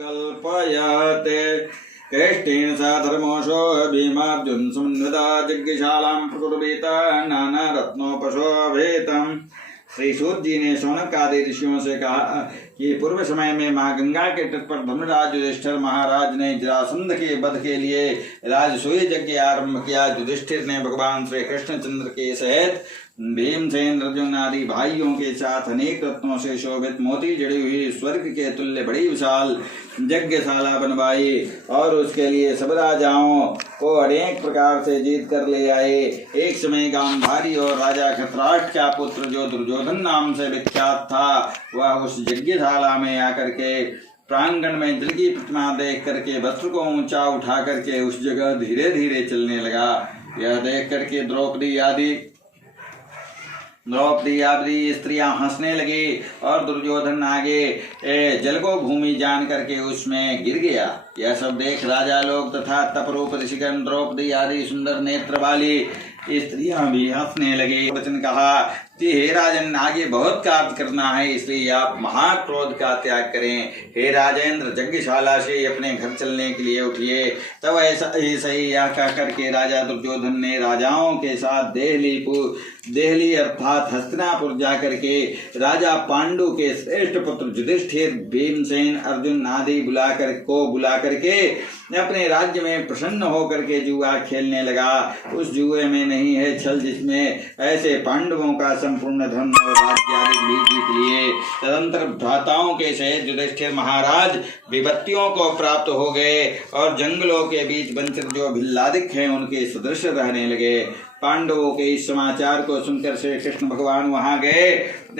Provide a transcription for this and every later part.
कल्पयते कृष्णेन सा धर्मोषो भीमार्जुन समन्विता यज्ञशालां प्रकुर्वीत नाना रत्नोपशोभितम्। श्री सूत जी ने शौनक आदि ऋषियों से कहा कि पूर्व समय में माँ गंगा के तट पर धर्मराज युधिष्ठिर महाराज ने जरासंध के वध के लिए राजसूय यज्ञ आरंभ किया। युधिष्ठिर ने भगवान श्री कृष्णचंद्र के सहित भीमसेन अर्जुन आदि भाइयों के साथ अनेक रत्नों से शोभित मोती जड़ी हुई स्वर्ग के तुल्य बड़ी विशाल यज्ञशाला बनवाई और उसके लिए सब राजाओं को अनेक प्रकार से जीत कर ले आए। एक समय गांधारी और राजा धृतराष्ट्र का पुत्र जो दुर्योधन नाम से विख्यात था वह उस यज्ञशाला में आकर के प्रांगण में जल की प्रतिमा देख करके वस्त्र को ऊंचा उठा करके उस जगह धीरे धीरे चलने लगा। यह देख करके द्रौपदी आदि स्त्रियां हंसने लगी और दुर्योधन आगे जल को भूमि जान करके उसमें गिर गया। यह सब देख राजा लोग तथा तपरूप ऋषिगण द्रौपदी आदि सुंदर नेत्र वाली स्त्रियां भी हंसने लगे। वचन कहा कि हे राजन, आगे बहुत कार्य करना है, इसलिए आप महाक्रोध का त्याग करें। हे राजेंद्र, यज्ञशाला से अपने घर चलने के लिए उठिए। तब ऐसा ही सही यह कह करके राजा दुर्योधन ने राजाओं के साथ देहली अर्थात हस्तिनापुर जाकर के राजा पांडु के श्रेष्ठ पुत्र युधिष्ठिर, भीमसेन, अर्जुन आदि बुला करके अपने राज्य में प्रसन्न होकर के जुआ खेलने लगा। उस जुए में नहीं है छल, जिसमें ऐसे पांडवों का संपूर्ण धन और राज्य आदि भी जीत लिए। तदंतर भ्राताओं के सहित युधिष्ठिर महाराज विपत्तियों को प्राप्त हो गए और जंगलों के बीच वंचित जो भिल्लादिक हैं उनके सदृश रहने लगे। पांडवों के इस समाचार को सुनकर श्री कृष्ण भगवान वहां गए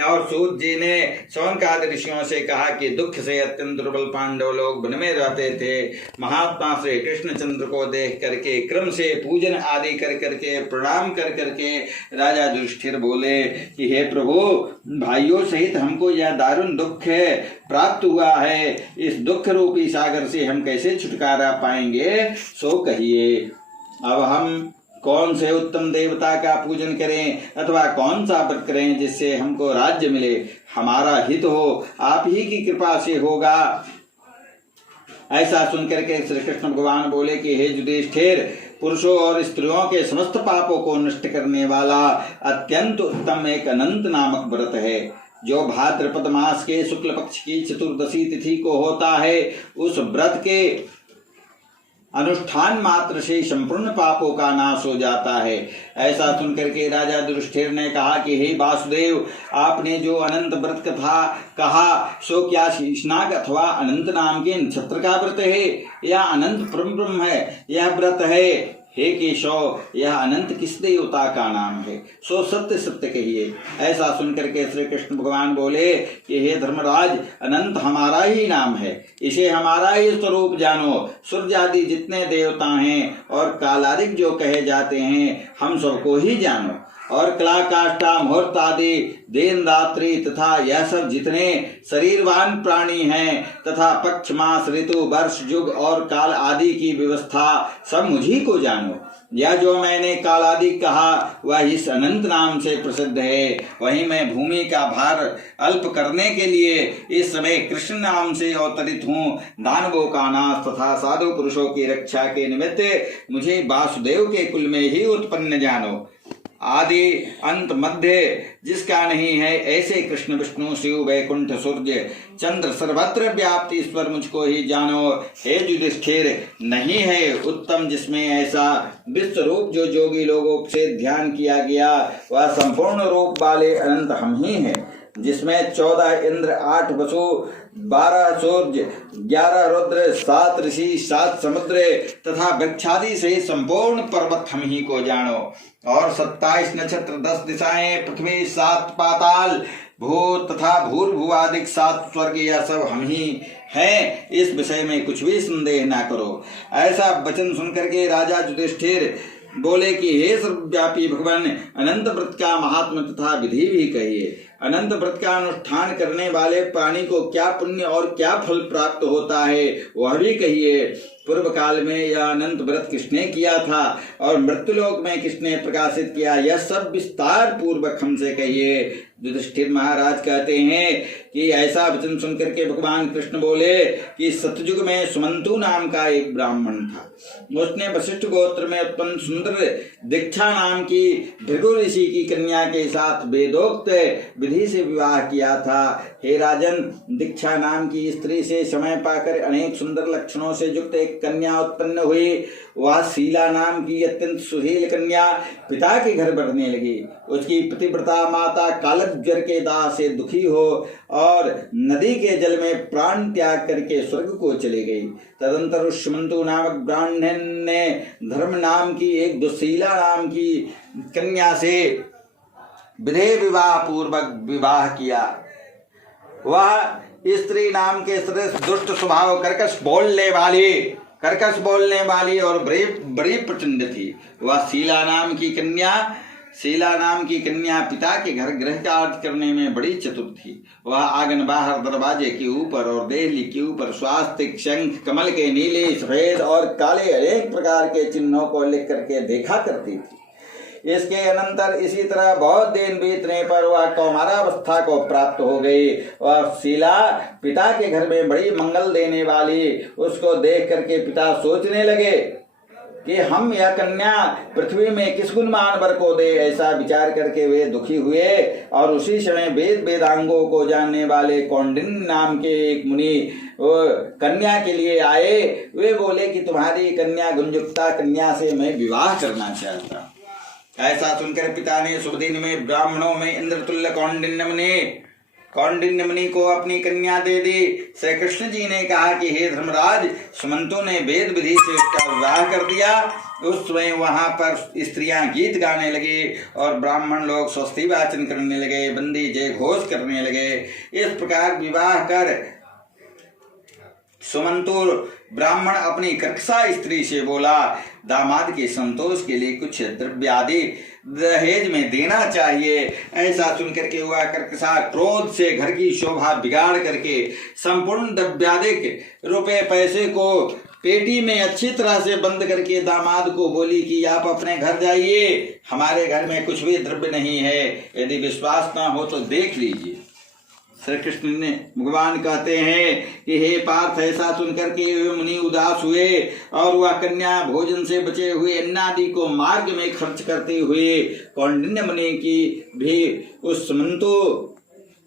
और सूत जी ने शौनक आदि ऋषियों से कहा कि दुख से अत्यंत दुर्बल पांडव लोग वन में रहते थे। महात्मा श्री कृष्णचंद्र को देख करके क्रम से पूजन आदि कर करके प्रणाम कर करके राजा युधिष्ठिर बोले कि हे प्रभु, भाइयों सहित हमको यह दारुण दुख प्राप्त हुआ है। इस दुख रूपी सागर से हम कैसे छुटकारा पाएंगे, सो कहिए। अब हम कौन से उत्तम देवता का पूजन करें अथवा कौन सा व्रत करें जिससे हमको राज्य मिले, हमारा हित हो, आप ही की कृपा से होगा। ऐसा सुनकर के श्री कृष्ण भगवान बोले कि हे युधिष्ठिर, पुरुषों और स्त्रियों के समस्त पापों को नष्ट करने वाला अत्यंत उत्तम एक अनंत नामक व्रत है, जो भाद्रपद मास के शुक्ल पक्ष की चतुर्दशी तिथि को होता है। उस व्रत के अनुष्ठान मात्र से संपूर्ण पापों का नाश हो जाता है। ऐसा सुनकर के राजा युधिष्ठिर ने कहा कि हे वासुदेव, आपने जो अनंत व्रत कथा कहा सो क्या शीशनाग अथवा अनंत नाम के नक्षत्र का व्रत है या अनंत परम ब्रह्म है यह व्रत है? हे केशव, यह अनंत किस देवता का नाम है, सो सत्य सत्य कहिए। ऐसा सुनकर के श्री कृष्ण भगवान बोले कि हे धर्मराज, अनंत हमारा ही नाम है, इसे हमारा ही स्वरूप जानो। सूर्य आदि जितने देवता हैं और कालादिक जो कहे जाते हैं, हम सबको ही जानो। और कला काष्ठा मुहूर्त आदि दिन रात्रि तथा यह सब जितने शरीरवान प्राणी हैं तथा पक्ष मास ऋतु वर्ष युग और काल आदि की व्यवस्था सब मुझी को जानो। यह जो मैंने काल आदि कहा वह इस अनंत नाम से प्रसिद्ध है। वहीं मैं भूमि का भार अल्प करने के लिए इस समय कृष्ण नाम से अवतरित हूँ। दानवों का नाश तथा साधु पुरुषों की रक्षा के निमित्त मुझे वासुदेव के कुल में ही उत्पन्न जानो। आदि अंत मध्य जिसका नहीं है, ऐसे कृष्ण विष्णु शिव वैकुंठ सूर्य चंद्र सर्वत्र व्याप्त ईश्वर मुझको ही जानो। हे युधिष्ठिर, नहीं है उत्तम जिसमें ऐसा विश्व रूप जो जोगी लोगों से ध्यान किया गया, वह संपूर्ण रूप वाले अनंत हम ही हैं, जिसमें 14 इंद्र, 8 वसु, 12 सूर्य, 11 रुद्र, 7 ऋषि, 7 समुद्र तथा वृक्षादि से संपूर्ण पर्वत हम ही को जानो। और 27 नक्षत्र, 10 दिशाएं, पृथ्वी, 7 पाताल, भूत तथा भूर्भुवादिक 7 स्वर्ग, यह सब हम ही हैं। इस विषय में कुछ भी संदेह ना करो। ऐसा वचन सुनकर के राजा युधिष्ठिर बोले कि हे सर्वव्यापी भगवान, अनंत व्रत का महात्म तथा विधि भी कहिए। अनंत व्रत का अनुष्ठान करने वाले प्राणी को क्या पुण्य और क्या फल प्राप्त होता है, वह भी कहिए। पूर्व काल में यह अनंत व्रत किसने किया था और मृत्युलोक में किसने प्रकाशित किया, यह सब विस्तार पूर्वक हमसे कहिए। युधिष्ठिर महाराज कहते हैं कि ऐसा वचन सुनकर के भगवान कृष्ण बोले कि सतयुग में सुमंतु नाम का एक ब्राह्मण था। उसने वशिष्ठ गोत्र में उत्पन्न सुंदर दीक्षा नाम की भृगु ऋषि की कन्या के साथ वेदोक्त विधि से विवाह किया था। हे राजन, दीक्षा नाम की स्त्री से समय पाकर अनेक सुंदर लक्षणों से युक्त एक कन्या उत्पन्न हुई। वह शीला नाम की अत्यंत सुशील कन्या पिता के घर बढ़ने लगी। उसकी पतिव्रता माता कालज्वर के दाह से दुखी हो और नदी के जल में प्राण त्याग करके स्वर्ग को चली गई। तदंतर उस सुमंतु नामक ब्राह्मण ने धर्म नाम की एक दुशीला नाम की कन्या से विधेय विवाह पूर्वक विवाह किया। वह स्त्री नाम के श्रेष्ठ दुष्ट स्वभाव कर्कश बोलने वाली और बड़ी प्रचंड थी। वह शीला नाम की कन्या पिता के घर गृह कार्य करने में बड़ी चतुर थी। वह आंगन बाहर दरवाजे के ऊपर और देहली के ऊपर स्वास्तिक, शंख, कमल के नीले, सफेद और काले अनेक प्रकार के चिन्हों को लिख करके देखा करती थी। इसके अनंतर इसी तरह बहुत दिन बीतने पर वह कौमारावस्था को प्राप्त हो गई। वह शीला पिता के घर में बड़ी मंगल देने वाली। उसको देख करके पिता सोचने लगे कि हम यह कन्या पृथ्वी में किस गुणमान वर को दे। ऐसा विचार करके वे दुखी हुए और उसी समय वेदांगों को जानने वाले कौंडिन्य नाम के एक मुनि कन्या के लिए आए। वे बोले कि तुम्हारी कन्या गुंजुक्ता कन्या से मैं विवाह करना चाहता। ऐसा सुनकर पिता ने शुभ दिन में ब्राह्मणों में इंद्रतुल्य कौंडिन्य मुनि को अपनी कन्या दे दी। श्री कृष्ण जी ने कहा कि हे धर्मराज, सुमंतु ने वेद विधि से उसका विवाह कर दिया। उस समय वहां पर स्त्रियां गीत गाने लगी और ब्राह्मण लोग स्वस्ति वाचन करने लगे, बंदी जय घोष करने लगे। इस प्रकार विवाह कर सुमंतु ब्राह्मण अपनी कर्कशा स्त्री से बोला, दामाद के संतोष के लिए कुछ द्रव्यादि दहेज में देना चाहिए। ऐसा सुनकर के हुआ कर्कशा क्रोध से घर की शोभा बिगाड़ करके संपूर्ण द्रव्यादिक रुपए पैसे को पेटी में अच्छी तरह से बंद करके दामाद को बोली कि आप अपने घर जाइए, हमारे घर में कुछ भी द्रव्य नहीं है। यदि विश्वास ना हो तो देख लीजिए। श्री कृष्ण ने भगवान कहते हैं कि हे पार्थ, ऐसा सुनकर के मुनि उदास हुए और वह कन्या भोजन से बचे हुए अन्नादि को मार्ग में खर्च करते हुए कौंडिन्य मुनि की भी उस सुमंतु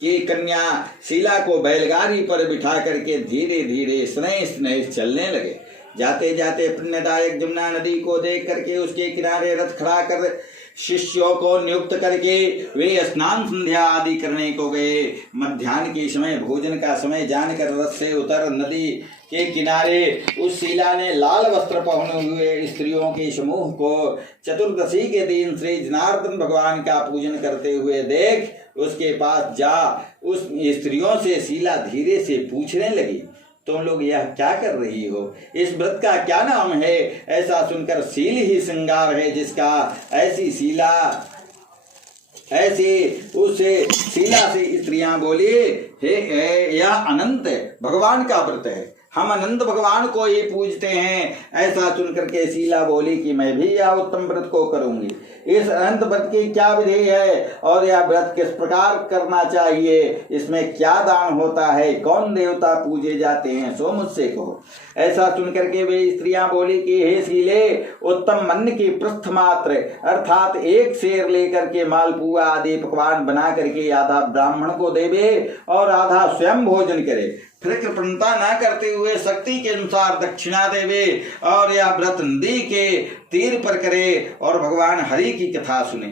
की कन्या शीला को बैलगाड़ी पर बिठा करके धीरे धीरे स्नेह स्नेह चलने लगे। जाते जाते पुण्यदायक जमुना नदी को देख करके उसके किनारे रथ खड़ा कर शिष्यों को नियुक्त करके वे स्नान संध्या आदि करने को गए। मध्याह्न के समय भोजन का समय जानकर रथ से उतर नदी के किनारे उस शीला ने लाल वस्त्र पहने हुए स्त्रियों के समूह को चतुर्दशी के दिन श्री जनार्दन भगवान का पूजन करते हुए देख उसके पास जा उस स्त्रियों से शीला धीरे से पूछने लगी, तुम लोग यह क्या कर रही हो? इस व्रत का क्या नाम है? ऐसा सुनकर शील ही श्रृंगार है जिसका। उसे शीला से स्त्रियां बोली, हे यह अनंत भगवान का व्रत है, हम अनंत भगवान को ही पूजते हैं। ऐसा सुनकर के शीला बोली कि मैं भी यह उत्तम व्रत को करूंगी। इस अनंत व्रत की क्या विधि है और यह व्रत किस प्रकार करना चाहिए? इसमें क्या दान होता है? कौन देवता पूजे जाते हैं? सो मुझसे कहो। ऐसा सुनकर के वे स्त्रियां बोली कि हे शीले, उत्तम मन की पृष्ठ मात्र अर्थात एक शेर लेकर के मालपुआ आदि पकवान बना करके आधा ब्राह्मण को देवे और आधा स्वयं भोजन करे, फिर कृपणता न करते हुए शक्ति के अनुसार दक्षिणा देवे और यह व्रत नदी के तीर पर करे और भगवान हरि की कथा सुने।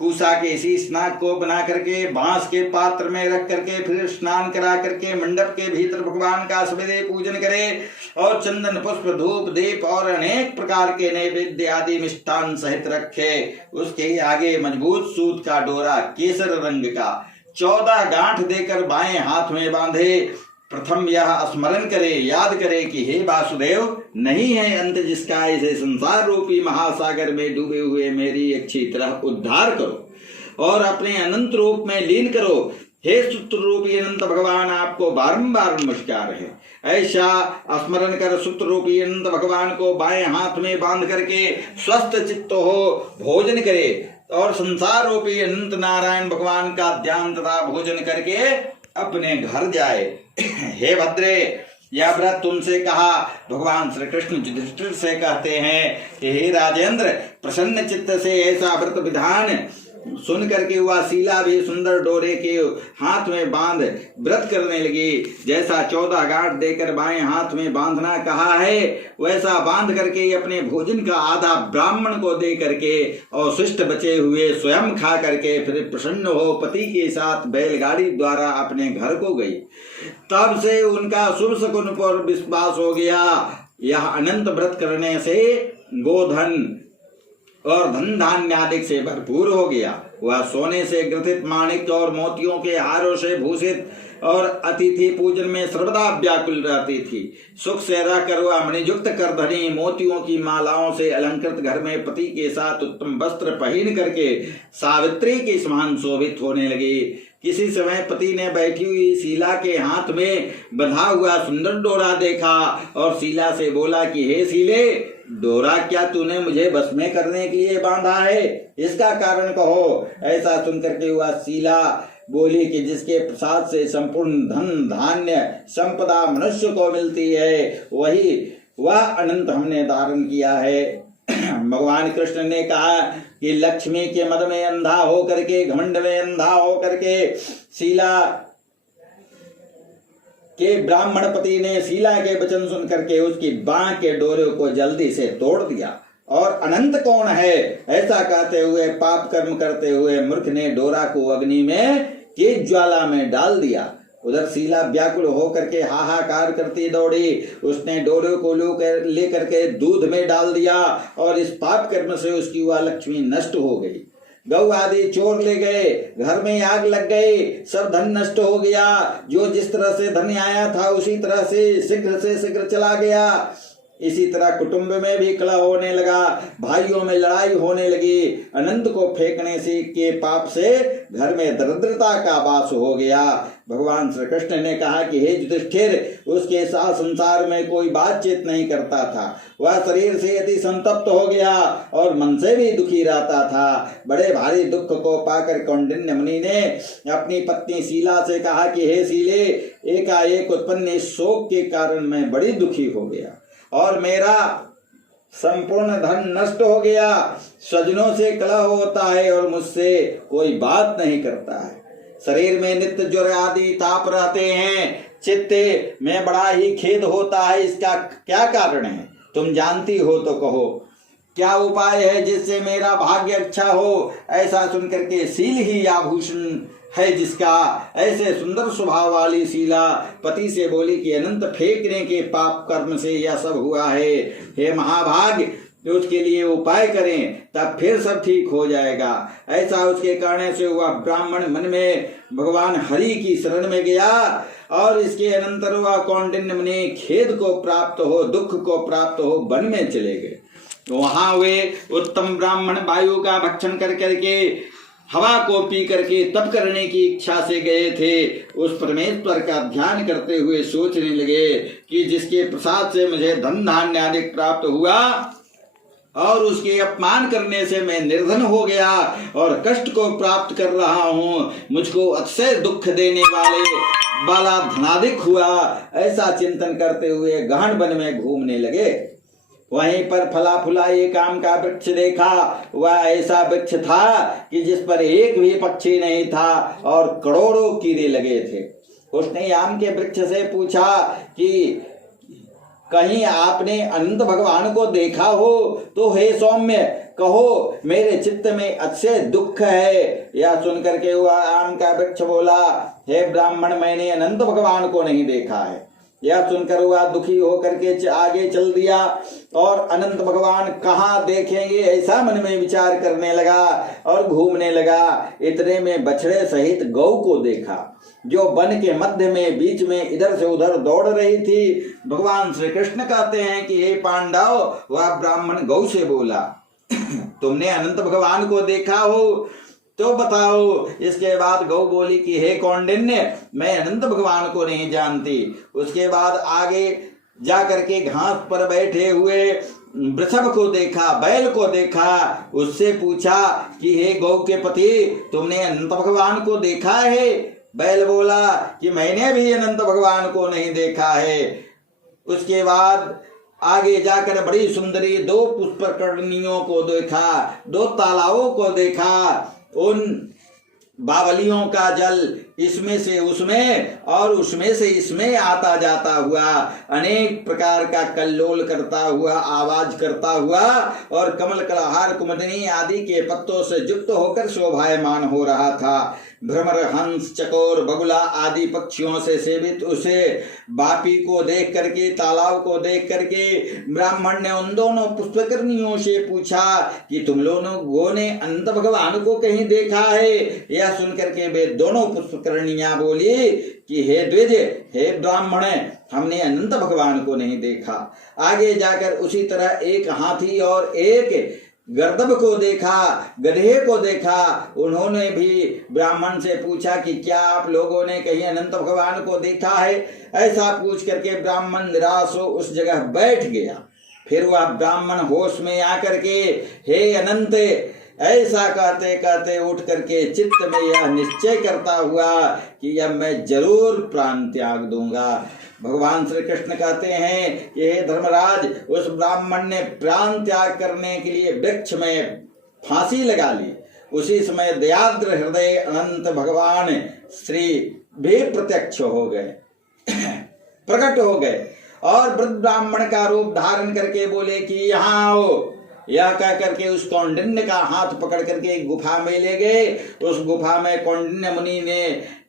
कुसा के इसी स्नाक को बना करके बांस के पात्र में रख करके फिर स्नान करा करके मंडप के भीतर भगवान का सवेरे पूजन करे और चंदन पुष्प धूप दीप और अनेक प्रकार के नैवेद्य आदि मिष्ठान सहित रखे। उसके आगे मजबूत सूत का डोरा केसर रंग का 14 गांठ देकर बाएं हाथ में बांधे। प्रथम यह स्मरण करे, याद करे कि हे वासुदेव, नहीं है अंत जिसका, इसे संसार रूपी महासागर में डूबे हुए मेरी अच्छी तरह उद्धार करो और अपने अनंत रूप में लीन करो। हे सूत्र रूपी अनंत भगवान, आपको बारंबार नमस्कार है। ऐसा स्मरण कर सूत्र रूपी अनंत भगवान को बाएं हाथ में बांध करके स्वस्थ चित्त हो भोजन करे। और संसार रूपी अनंत नारायण भगवान का ध्यान तथा भोजन करके अपने घर जाए। हे भद्रे, यह व्रत तुमसे कहा। भगवान श्री कृष्ण युधिष्ठिर से कहते हैं कि हे राजेंद्र, प्रसन्न चित्त से ऐसा व्रत विधान सुन करके वह शीला भी सुंदर डोरे के हाथ में बांध व्रत करने लगी। जैसा 14 गांठ देकर बाएं हाथ में बांधना कहा है, वैसा बांध करके अपने भोजन का आधा ब्राह्मण को दे करके और शिष्ट बचे हुए स्वयं खा करके फिर प्रसन्न हो पति के साथ बैलगाड़ी द्वारा अपने घर को गई। तब से उनका शुभ शकुन पर विश्वास हो गया। यह अनंत व्रत करने से गोधन और धन धान्य आदि से भरपूर हो गया। वह सोने से ग्रथित माणिक और मोतियों के हारों से भूषित और अतिथि पूजन में सर्वदा व्याकुल रहती थी। सुख से रहकर वह मणियुक्त करधनी मोतियों की मालाओं से अलंकृत घर में पति के साथ उत्तम वस्त्र पहन करके सावित्री के समान शोभित होने लगी। किसी समय पति ने बैठी हुई शीला के हाथ में बंधा हुआ सुंदर डोरा देखा और शीला से बोला कि हे शीले, डोरा क्या तूने मुझे बस में करने के लिए बांधा है? इसका कारण कहो। ऐसा सुनकर के वह शीला बोली कि जिसके प्रसाद से संपूर्ण धन धान्य संपदा मनुष्य को मिलती है, वही वह अनंत हमने धारण किया है। भगवान कृष्ण ने कहा कि लक्ष्मी के मद में अंधा हो करके, घमंड में अंधा हो करके शीला के ब्राह्मण पति ने शीला के वचन सुन करके उसकी बांह के डोरे को जल्दी से तोड़ दिया। और अनंत कौन है ऐसा कहते हुए पाप कर्म करते हुए मूर्ख ने डोरा को अग्नि में की ज्वाला में डाल दिया। उधर शीला व्याकुल होकर के हाहाकार करती दौड़ी। उसने डोरे को लेकर के दूध में डाल दिया और इस पाप कर्म से उसकी वह लक्ष्मी नष्ट हो गई। गौ आदि चोर ले गए, घर में आग लग गई, सब धन नष्ट हो गया। जो जिस तरह से धन आया था उसी तरह से शीघ्र चला गया। इसी तरह कुटुंब में भी कलह होने लगा, भाइयों में लड़ाई होने लगी। अनंत को फेंकने से के पाप से घर में दरिद्रता का वास हो गया। भगवान श्री कृष्ण ने कहा कि हे युधिष्ठिर, उसके साथ संसार में कोई बातचीत नहीं करता था। वह शरीर से अति संतप्त हो गया और मन से भी दुखी रहता था। बड़े भारी दुख को पाकर कौंडिन्य मुनि ने अपनी पत्नी शीला से कहा कि हे शीले, एकाएक उत्पन्न शोक के कारण मैं बड़ी दुखी हो गया और मेरा संपूर्ण धन नष्ट हो गया। स्वजनों से कलह होता है और मुझसे कोई बात नहीं करता है। शरीर में नित्य ज्वर आदि ताप रहते हैं। चित्ते में बड़ा ही खेद होता है। इसका क्या कारण है? तुम जानती हो तो कहो। क्या उपाय है जिससे मेरा भाग्य अच्छा हो? ऐसा सुनकर के शील ही आभूषण है जिसका। ऐसे सुंदर स्वभाव वाली शीला पति से बोली कि अनंत फेंकने के पाप कर्म से यह सब हुआ है। हे महाभाग, उसके लिए उपाय करें, तब फिर सब ठीक हो जाएगा। ऐसा उसके कहने से हुआ। ब्राह्मण मन में भगवान हरि की शरण में गया और इसके अनंतर वह कौंडिन्य मुनि खेद को प्राप्त हो, दुख को प्राप्त हो वन में चले गए। वहां वे उत्तम ब्राह्मण वायु का भक्षण कर करके हवा को पी करके तप करने की इच्छा से गए थे। उस परमेश्वर का ध्यान करते हुए सोचने लगे कि जिसके प्रसाद से मुझे धन धान्य आदि प्राप्त हुआ और उसके अपमान करने से मैं निर्धन हो गया और कष्ट को प्राप्त कर रहा हूँ, मुझको अतिशय दुख देने वाला धनाधिक हुआ। ऐसा चिंतन करते हुए गहन वन में घूमने लगे। वहीं पर फला फुला एक आम का वृक्ष देखा। वह ऐसा वृक्ष था कि जिस पर एक भी पक्षी नहीं था और करोड़ों कीड़े लगे थे। उसने आम के वृक्ष से पूछा कि कहीं आपने अनंत भगवान को देखा हो तो हे सौम्य कहो, मेरे चित्त में अतिशय दुख है। यह सुनकर के वह आम का वृक्ष बोला, हे ब्राह्मण, मैंने अनंत भगवान को नहीं देखा है। यह सुनकर वह दुखी होकर के आगे चल दिया और अनंत भगवान कहाँ देखेंगे ऐसा मन में विचार करने लगा और घूमने लगा। इतने में बछड़े सहित गौ को देखा जो वन के मध्य में बीच में इधर से उधर दौड़ रही थी। भगवान श्री कृष्ण कहते हैं कि हे पांडव, वह ब्राह्मण गौ से बोला, तुमने अनंत भगवान को देखा हो तो बताओ। इसके बाद गौ बोली कि हे कौंडिन्य, मैं अनंत भगवान को नहीं जानती। उसके बाद आगे जा करके घास पर बैठे हुए वृषभ को देखा, बैल को देखा, उससे पूछा कि हे गौ के पति, तुमने अनंत भगवान को देखा है? बैल बोला कि मैंने भी अनंत भगवान को नहीं देखा है। उसके बाद आगे जाकर बड़ी सुंदरी 2 पुष्पकर्णियों को देखा, 2 तालाबों को देखा। उन बावलियों का जल इसमें से उसमें और उसमें से इसमें आता जाता हुआ अनेक प्रकार का कल्लोल करता हुआ, आवाज करता हुआ और कमल कलहार कुमुदिनी आदि के पत्तों से युक्त होकर शोभायमान हो रहा था। भ्रमर, हंस, चकोर, बगुला आदि पक्षियों से सेवित उसे बापी को देख करके, तालाब को देख करके ब्राह्मण ने उन दोनों पुष्पकर्णियों से पूछा कि तुम लोगों ने अनंत भगवान को कहीं देखा है? यह सुनकर के वे दोनों पुष्पकर्णियां बोली कि हे द्विज, हे ब्राह्मण, हमने अनंत भगवान को नहीं देखा। आगे जाकर उसी तरह एक हाथी और एक गर्दभ को देखा, गधे को देखा। उन्होंने भी ब्राह्मण से पूछा कि क्या आप लोगों ने कहीं अनंत भगवान को देखा है? ऐसा पूछ करके ब्राह्मण निराश हो उस जगह बैठ गया। फिर वह ब्राह्मण होश में आकर के हे अनंत, ऐसा कहते कहते उठ करके चित्त में यह निश्चय करता हुआ कि अब मैं जरूर प्राण त्याग दूंगा। भगवान श्री कृष्ण कहते हैं कि हे धर्मराज, उस ब्राह्मण ने प्राण त्याग करने के लिए वृक्ष में फांसी लगा ली। उसी समय दयाद्र हृदय अनंत भगवान श्री भी प्रत्यक्ष हो गए, प्रकट हो गए और वृद्ध ब्राह्मण का रूप धारण करके बोले कि यहाँ आओ। यह कह करके उस कौंडिन्य का हाथ पकड़ करके एक गुफा में ले गए। उस गुफा में कौंडिन्य मुनि ने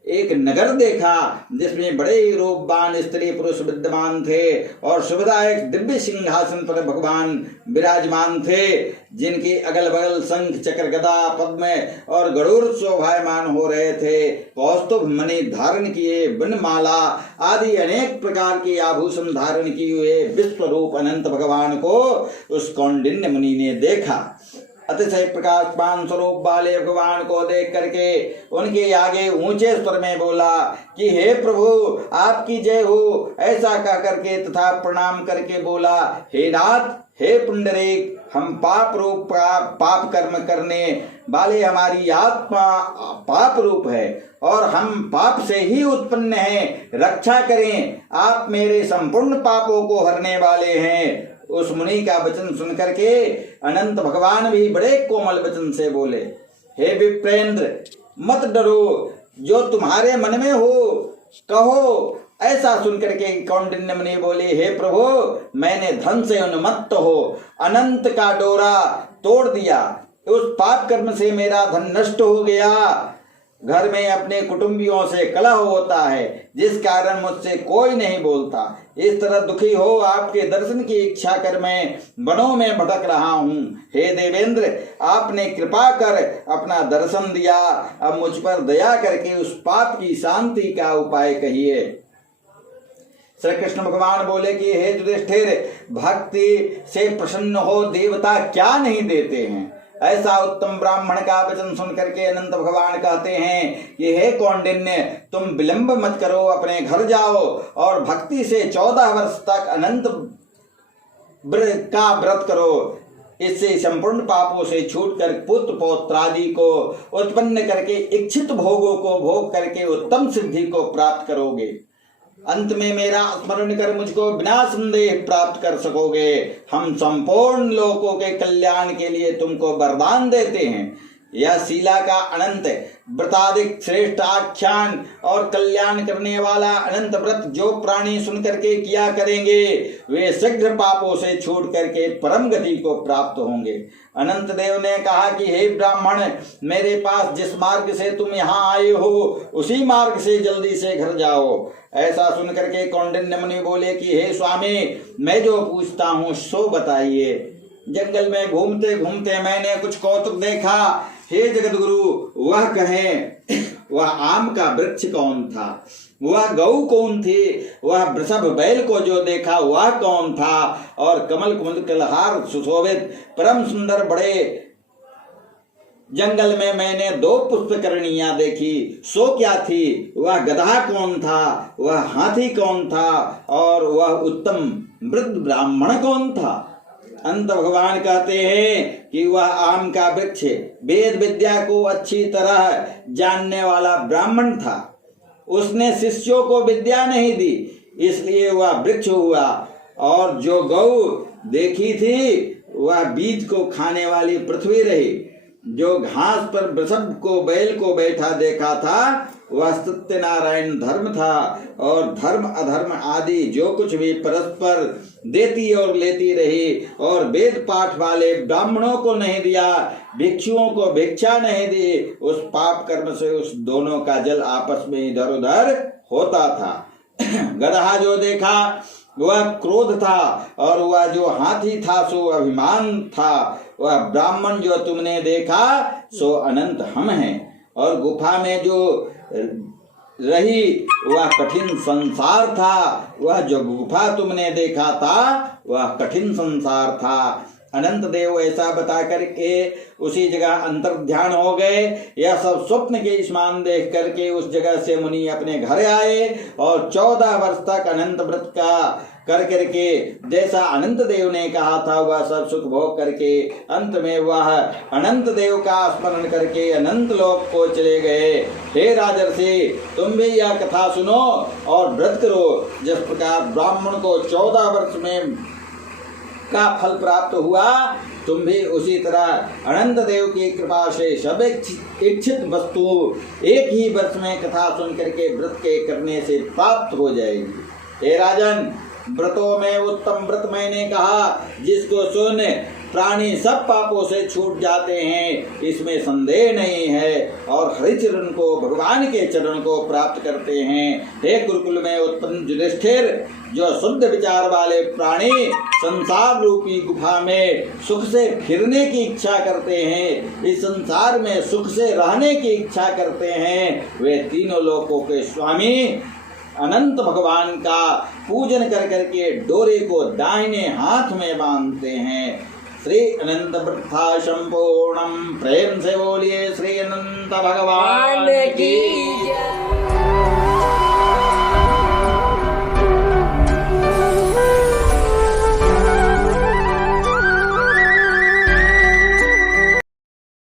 एक नगर देखा जिसमें बड़े ही रूपवान स्त्री पुरुष विद्यमान थे और सुविधायक दिव्य सिंहासन पर भगवान विराजमान थे, जिनके अगल बगल शंख, चक्र, गदा, पद्म और गरुड़ शोभायमान हो रहे थे। कौस्तुभ मणि धारण किए, वनमाला आदि अनेक प्रकार के आभूषण धारण किए हुए विश्व रूप अनंत भगवान को उस कौंडिन्य मुनि ने देखा। अतिशय प्रकाशमान स्वरूप वाले भगवान को देख करके उनके आगे ऊंचे स्वर में बोला कि हे प्रभु, आपकी जय हो। ऐसा कह करके तथा प्रणाम करके बोला, हे नाथ, हे पुंडरीक, हम पाप रूप पाप कर्म करने वाले, हमारी आत्मा पाप रूप है और हम पाप से ही उत्पन्न हैं, रक्षा करें। आप मेरे संपूर्ण पापों को हरने वाले हैं। उस मुनि का वचन सुन करके अनंत भगवान भी बड़े कोमल वचन से बोले, हे विप्रेंद्र, मत डरो, जो तुम्हारे मन में हो कहो। ऐसा सुनकर के कौंडिन्य मुनि बोले, हे प्रभु, मैंने धन से उन्मत्त हो अनंत का डोरा तोड़ दिया। उस पाप कर्म से मेरा धन नष्ट हो गया। घर में अपने कुटुंबियों से कलह होता है, जिस कारण मुझसे कोई नहीं बोलता। इस तरह दुखी हो आपके दर्शन की इच्छा कर मैं वनों में भटक रहा हूँ। हे देवेंद्र, आपने कृपा कर अपना दर्शन दिया, अब मुझ पर दया करके उस पाप की शांति का उपाय कहिए। श्री कृष्ण भगवान बोले कि हे युधिष्ठिर, भक्ति से प्रसन्न हो देवता क्या नहीं देते हैं। ऐसा उत्तम ब्राह्मण का वचन सुन करके अनंत भगवान कहते हैं कि हे कौंडिन्य, तुम विलंब मत करो, अपने घर जाओ और भक्ति से 14 वर्ष तक अनंत का व्रत करो। इससे संपूर्ण पापों से छूटकर पुत्र पौत्रादि को उत्पन्न करके इच्छित भोगों को भोग करके उत्तम सिद्धि को प्राप्त करोगे। अंत में मेरा स्मरण कर मुझको बिना संदेह प्राप्त कर सकोगे। हम संपूर्ण लोगों के कल्याण के लिए तुमको वरदान देते हैं। यह शीला का अनंत व्रताधिक श्रेष्ठ आख्यान और कल्याण करने वाला अनंत व्रत जो प्राणी सुन करके किया करेंगे वे शीघ्र पापों से छूट करके परम गति को प्राप्त होंगे। अनंत देव ने कहा कि हे ब्राह्मण, मेरे पास जिस मार्ग से तुम यहाँ आए हो उसी मार्ग से जल्दी से घर जाओ। ऐसा सुन करके कौंडिन्य मुनि बोले कि हे स्वामी, मैं जो पूछता हूँ सो बताइए। जंगल में घूमते घूमते मैंने कुछ कौतुक देखा। हे जगतगुरु, वह कहे वह आम का वृक्ष कौन था, वह गौ कौन थी, वह वृषभ बैल को जो देखा वह कौन था, और कमल कुमुद कलहार सुशोभित परम सुंदर बड़े जंगल में मैंने 2 पुष्पकर्णियां देखी, सो क्या थी, वह गधा कौन था, वह हाथी कौन था, और वह उत्तम वृद्ध ब्राह्मण कौन था। अंत भगवान कहते हैं कि वह आम का वृक्ष वेद विद्या को अच्छी तरह जानने वाला ब्राह्मण था। उसने शिष्यों को विद्या नहीं दी, इसलिए वह वृक्ष हुआ। और जो गौ देखी थी वह बीज को खाने वाली पृथ्वी रही। जो घास पर वृषभ को बैल को बैठा देखा था वह सत्यनारायण धर्म था। और धर्म अधर्म आदि जो कुछ भी परस्पर देती और लेती रही, और वेद पाठ वाले ब्राह्मणों को नहीं दिया, भिक्षुओं को भिक्षा नहीं दी, उस पाप कर्म से उस दोनों का जल आपस में इधर उधर होता था। गदहा जो देखा वह क्रोध था, और वह जो हाथी था सो अभिमान था। वह ब्राह्मण जो तुमने देखा सो अनंत हम हैं। और गुफा में जो रही वह कठिन संसार था। वह जो गुफा तुमने देखा था वह कठिन संसार था। अनंत देव ऐसा बता करके उसी जगह अंतर्ध्यान हो गए। यह सब स्वप्न के समान देख करके उस जगह से मुनि अपने घर आए और 14 वर्ष तक अनंत व्रत का कर करके जैसा अनंत देव ने कहा था वह सब सुख भोग करके अंत में वह अनंत देव का स्मरण करके अनंत लोक को चले गए। हे राजर्षि, तुम भी यह कथा सुनो और व्रत करो। जिस प्रकार ब्राह्मण को 14 वर्ष में का फल प्राप्त हुआ, तुम भी उसी तरह अनंत देव की कृपा से सब इच्छित वस्तु एक ही वर्ष में कथा सुन करके व्रत के करने से प्राप्त हो जाएगी। हे राजन, व्रतों में उत्तम व्रत मैंने कहा जिसको सुन प्राणी सब पापों से छूट जाते हैं, इसमें संदेह नहीं है, और हरिचरण को भगवान के चरण को प्राप्त करते हैं। हे गुरुकुल में उत्पन्न युधिष्ठिर, जो शुद्ध विचार वाले प्राणी संसार रूपी गुफा में सुख से फिरने की इच्छा करते हैं, इस संसार में सुख से रहने की इच्छा करते हैं, वे तीनों लोकों के स्वामी अनंत भगवान का पूजन कर करके डोरे को दाहिने हाथ में बांधते हैं। श्री अनंत वृथा संपूर्णम। प्रेम से बोलिए श्री अनंत भगवान की।